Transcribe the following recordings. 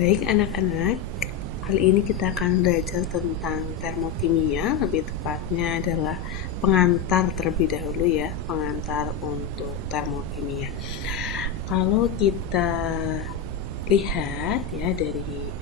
Baik anak-anak, kali ini kita akan belajar tentang termokimia, lebih tepatnya adalah pengantar terlebih dahulu ya, pengantar untuk termokimia. Kalau kita lihat ya dari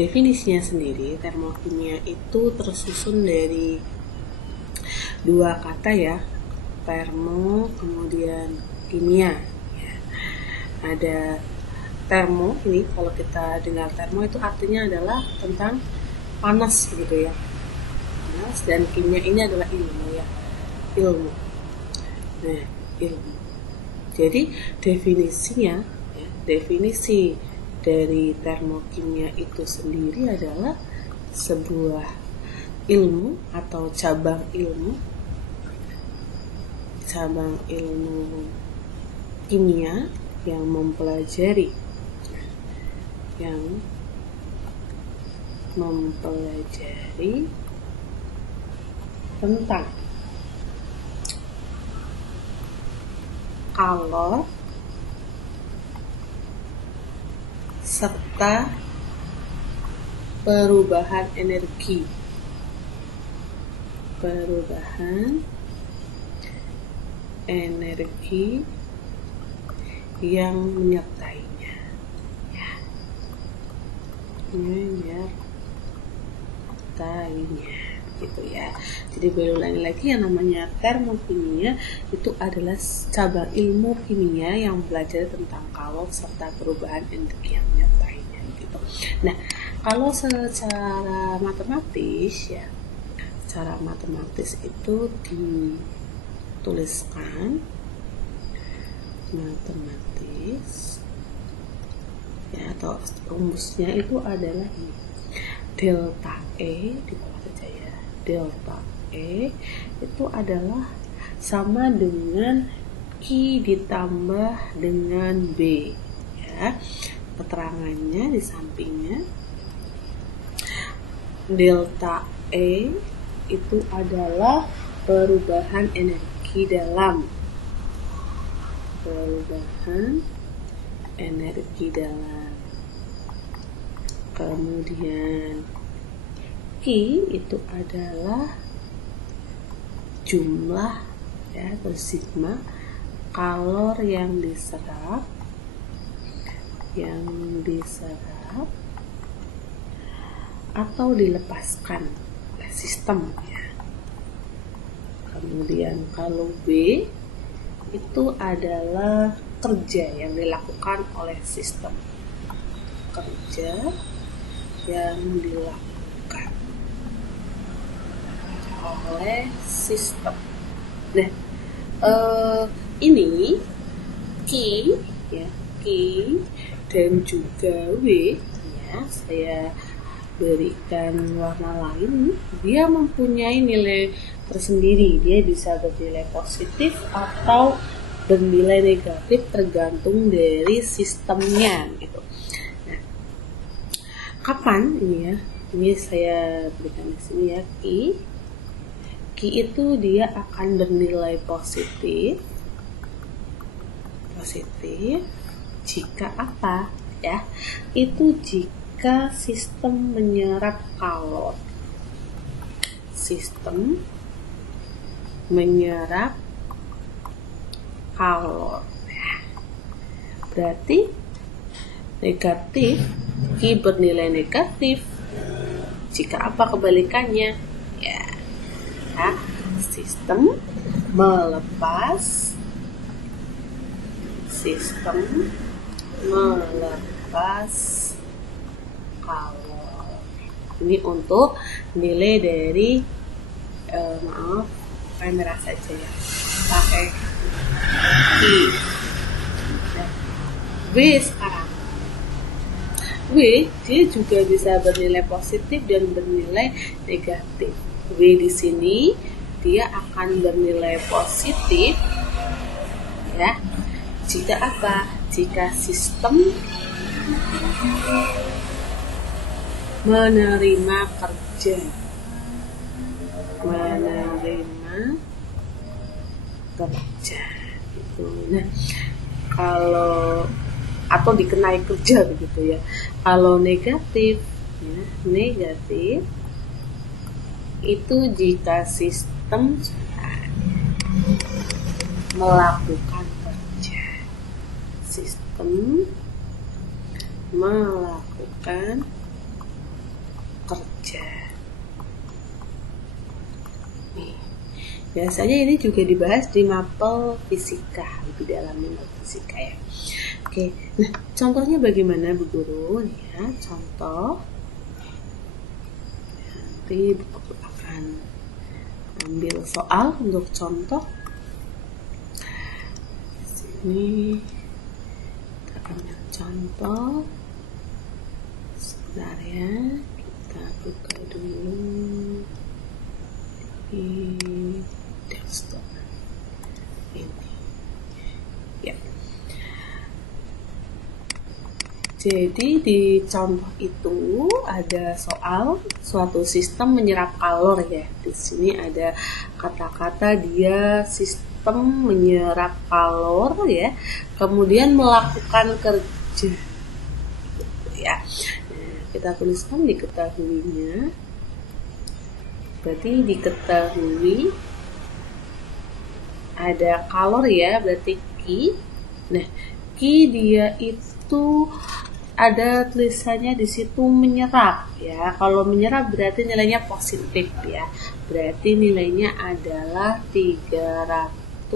definisinya sendiri, termokimia itu tersusun dari dua kata ya, termo kemudian kimia. Ada termo, ini kalau kita dengar termo itu artinya adalah tentang panas gitu ya, panas, dan kimia ini adalah ilmu ya, ilmu. Nah, ilmu. Jadi definisinya ya, definisi dari termokimia itu sendiri adalah sebuah ilmu atau cabang ilmu kimia yang mempelajari tentang kalor serta perubahan energi yang menyertainya ya. Gitu ya. Jadi berulang lagi, yang namanya termokimia itu adalah cabang ilmu kimia yang belajar tentang kalor serta perubahan energi yang menyertainya gitu. Nah, kalau secara matematis ya, secara matematis itu dituliskan matematis ya, atau rumusnya itu adalah delta E, di bawah saja ya, delta E itu adalah sama dengan Q ditambah dengan B ya. Keterangannya di sampingnya, delta E itu adalah perubahan energi dalam kemudian Q itu adalah jumlah ya, atau sigma kalor yang diserap atau dilepaskan oleh sistem ya. Kemudian kalau B itu adalah kerja yang dilakukan oleh sistem, Nah, ini Q ya, Q dan juga W ya, saya berikan warna lain. Dia mempunyai nilai tersendiri, dia bisa bernilai positif atau bernilai negatif tergantung dari sistemnya gitu. Nah, kapan ini ya? Ini saya berikan di sini ya, Q itu dia akan bernilai positif jika apa ya? Itu jika sistem menyerap kalor. Berarti negatif, Q bernilai negatif jika apa kebalikannya ya, sistem melepas kalor. Ini untuk nilai dari kamera saja ya, pakai Q. Nah, W sekarang, W dia juga bisa bernilai positif dan bernilai negatif. W di sini dia akan bernilai positif ya, jika apa? Jika sistem menerima kerja gitu. Nah, kalau atau dikenai kerja begitu ya. Kalau negatif, ya, negatif itu jika sistem melakukan kerja, sistem melakukan kerja. Nih, biasanya ini juga dibahas di mapel fisika, lebih dalam mapel fisika ya. Oke, nah contohnya bagaimana Bu Guru? Nih ya, contoh. Nanti Bu Guru akan ambil soal untuk contoh. Di sini kita ambil contoh. Sebentar ya, kita buka dulu di desktop ini. Ya. Jadi di contoh itu ada soal suatu sistem menyerap kalor ya. Di sini ada kata-kata dia sistem menyerap kalor ya, kemudian melakukan kerja. Ya. Nah, kita tuliskan diketahuinya. Berarti diketahui ada kalor ya, berarti Q. Nah, Q dia itu ada tulisannya di situ menyerap ya. Kalau menyerap berarti nilainya positif ya. Berarti nilainya adalah 300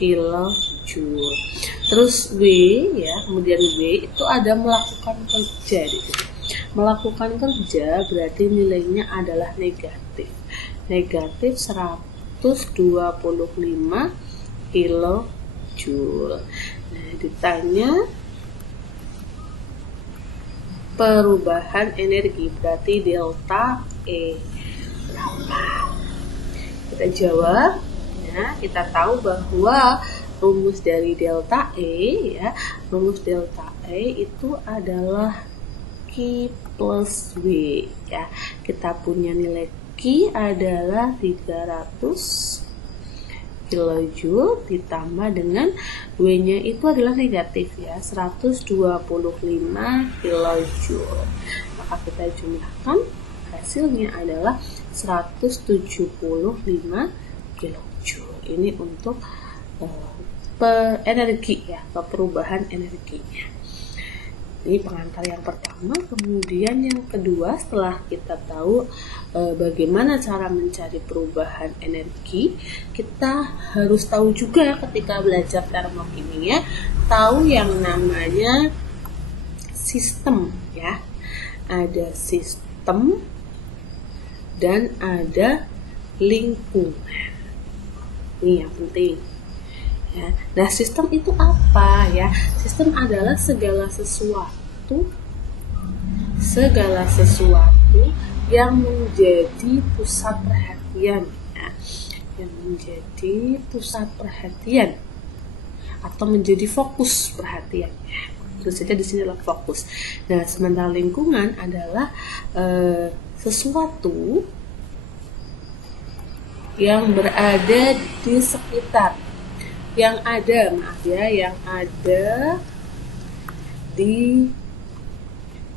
kilojoule. Terus W ya, kemudian W itu ada melakukan kerja di situ. Melakukan kerja berarti nilainya adalah negatif. Negatif 125 kilojoule. Nah, ditanya perubahan energi berarti delta E berapa? Kita jawab ya, kita tahu bahwa rumus dari delta E ya, rumus delta E itu adalah Q plus W ya. Kita punya nilai Q adalah 300 kilojoule ditambah dengan W-nya itu adalah negatif ya, 125 kilojoule. Maka kita jumlahkan, hasilnya adalah 175 kilojoule. Ini untuk energi ya, perubahan energinya. Ini pengantar yang pertama. Kemudian yang kedua, setelah kita tahu bagaimana cara mencari perubahan energi, kita harus tahu juga ketika belajar termokimia, tahu yang namanya sistem ya. Ada sistem dan ada lingkungan. Ini yang penting. Ya. Nah, sistem itu apa ya? Sistem adalah segala sesuatu yang menjadi pusat perhatian ya. Yang menjadi pusat perhatian atau menjadi fokus perhatian ya. Terus saja di sini adalah fokus. Nah, sementara lingkungan adalah sesuatu yang berada di sekitar, yang ada di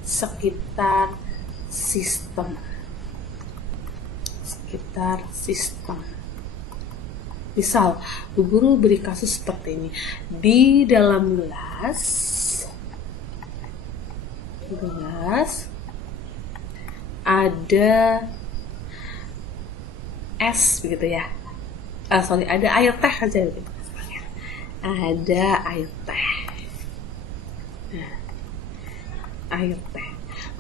sekitar sistem. Misal, Bu Guru beri kasus seperti ini. Di dalam gelas ada es begitu ya. Ada air teh aja gitu. Ada air teh. Nah, air teh.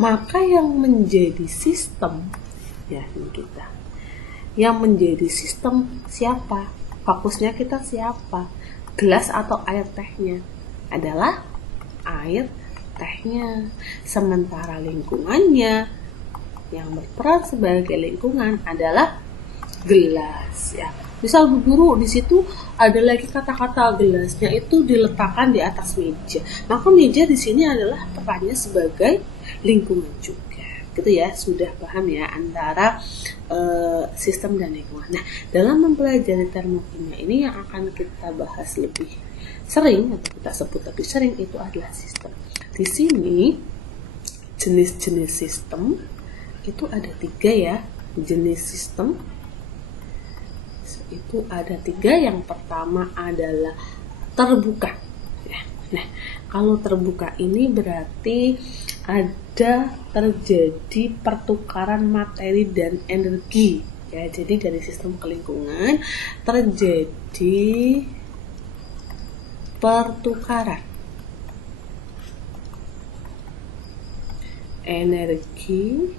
Maka yang menjadi sistem ya kita. Yang menjadi sistem siapa? Fokusnya kita siapa? Gelas atau air tehnya? Adalah air tehnya. Sementara lingkungannya yang berperan sebagai lingkungan adalah gelas ya. Misal Bu Guru di situ ada lagi kata-kata gelasnya itu diletakkan di atas meja. Maka meja di sini adalah perannya sebagai lingkungan juga. gitu ya, sudah paham ya antara sistem dan lingkungan. Nah, dalam mempelajari termokimia ini yang akan kita bahas lebih sering atau kita sebut lebih sering itu adalah sistem. Di sini jenis-jenis sistem itu ada 3 ya. Jenis sistem itu ada 3. Yang pertama adalah terbuka. Nah, kalau terbuka ini berarti ada terjadi pertukaran materi dan energi. Ya, jadi dari sistem ke lingkungan terjadi pertukaran energi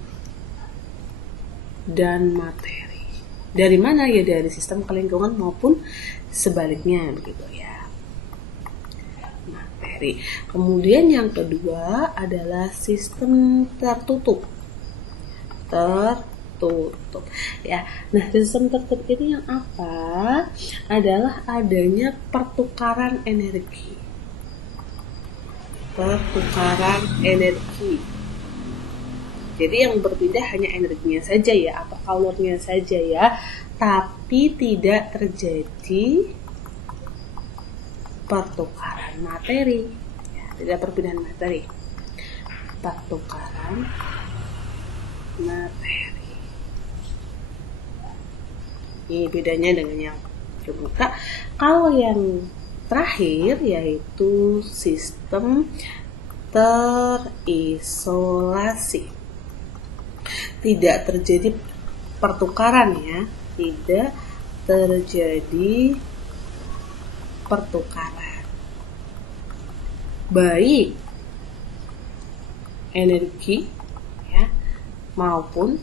dan materi. Dari mana ya? Dari sistem ke lingkungan maupun sebaliknya begitu ya. Materi. Kemudian yang kedua adalah sistem tertutup. Tertutup ya. Nah, sistem tertutup ini yang apa? Adalah adanya pertukaran energi. Pertukaran energi. Jadi yang berbeda hanya energinya saja ya, atau kalornya saja ya, tapi tidak terjadi pertukaran materi, ya, tidak perpindahan materi. Pertukaran materi. Ini bedanya dengan yang terbuka. Kalau yang terakhir yaitu sistem terisolasi. Tidak terjadi pertukaran ya, tidak terjadi pertukaran baik energi ya maupun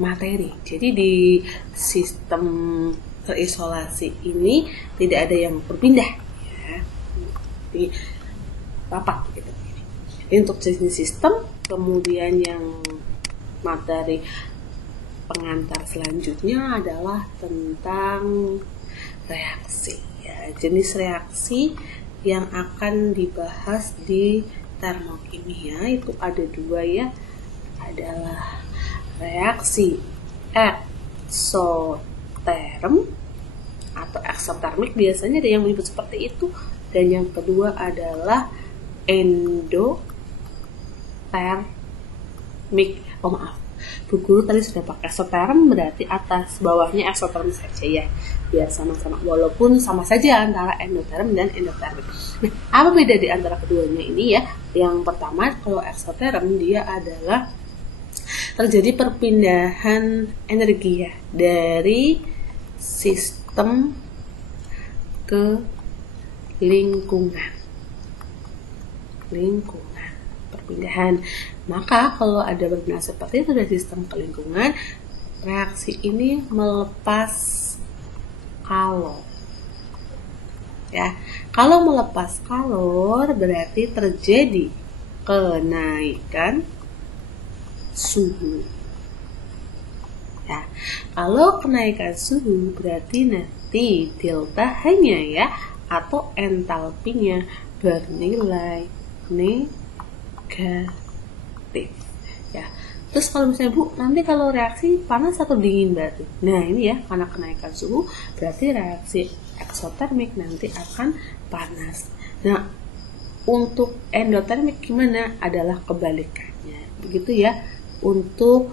materi. Jadi di sistem terisolasi ini tidak ada yang berpindah ya, di rapat gitu. Ini untuk jenis sistem. Kemudian yang materi pengantar selanjutnya adalah tentang reaksi ya. Jenis reaksi yang akan dibahas di termokimia itu ada 2 ya, adalah reaksi eksoterm atau eksotermik, biasanya ada yang menyebut seperti itu, dan yang kedua adalah endotermik. Oh maaf, Bu Guru tadi sudah pakai eksoterm, berarti atas bawahnya eksoterm saja ya, biar sama-sama, walaupun sama saja antara endoterm dan endotermik. Nah, apa beda di antara keduanya ini ya? Yang pertama, kalau eksoterm dia adalah terjadi perpindahan energi ya dari sistem ke lingkungan, perpindahan. Maka kalau ada perpindahan seperti itu dari sistem ke lingkungan, reaksi ini melepas kalor. Ya, kalau melepas kalor berarti terjadi kenaikan suhu. Ya, kalau kenaikan suhu berarti nanti delta hanya ya atau entalpinya bernilai negatif. Ya. Terus kalau misalnya Bu, nanti kalau reaksi panas atau dingin berarti. Nah, ini ya, karena kenaikan suhu berarti reaksi eksotermik nanti akan panas. Nah, untuk endotermik gimana? Adalah kebalikannya. Begitu ya. Untuk